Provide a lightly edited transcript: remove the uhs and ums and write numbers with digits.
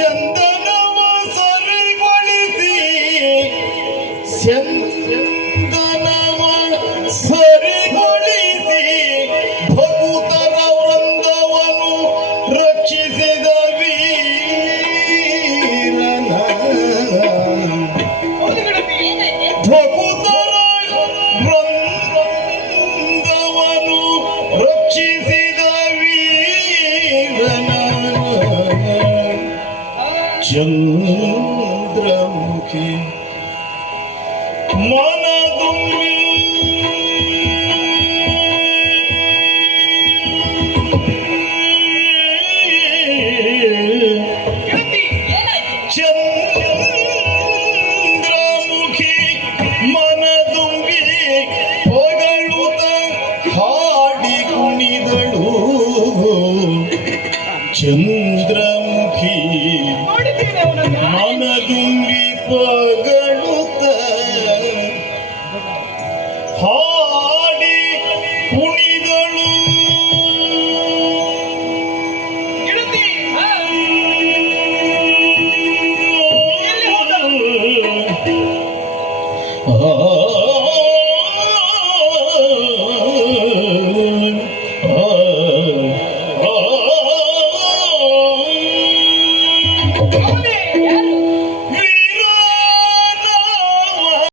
ಚಂದನವ ಸರಿಗೊಳಿಸಿ ಚಂದನವ ಸರಿಗೊಳಿಸಿ ಭೂತರ ವೃಂದವನ್ನು ರಕ್ಷಿಸಿದ ವೀರನ ಭೂತರ ವೃಂದವನ್ನು ರಕ್ಷಿಸಿದ ವೀರನ ಚಂದ್ರಮುಖಿ ಮನದುಂಬಿ ಚಂದ್ರಮುಖಿ ಮನದುಂಬಿ ಹೊಗಳುತ್ತ ಹಾಡಿ ಕುಣಿದಳು ಚಂದ್ರ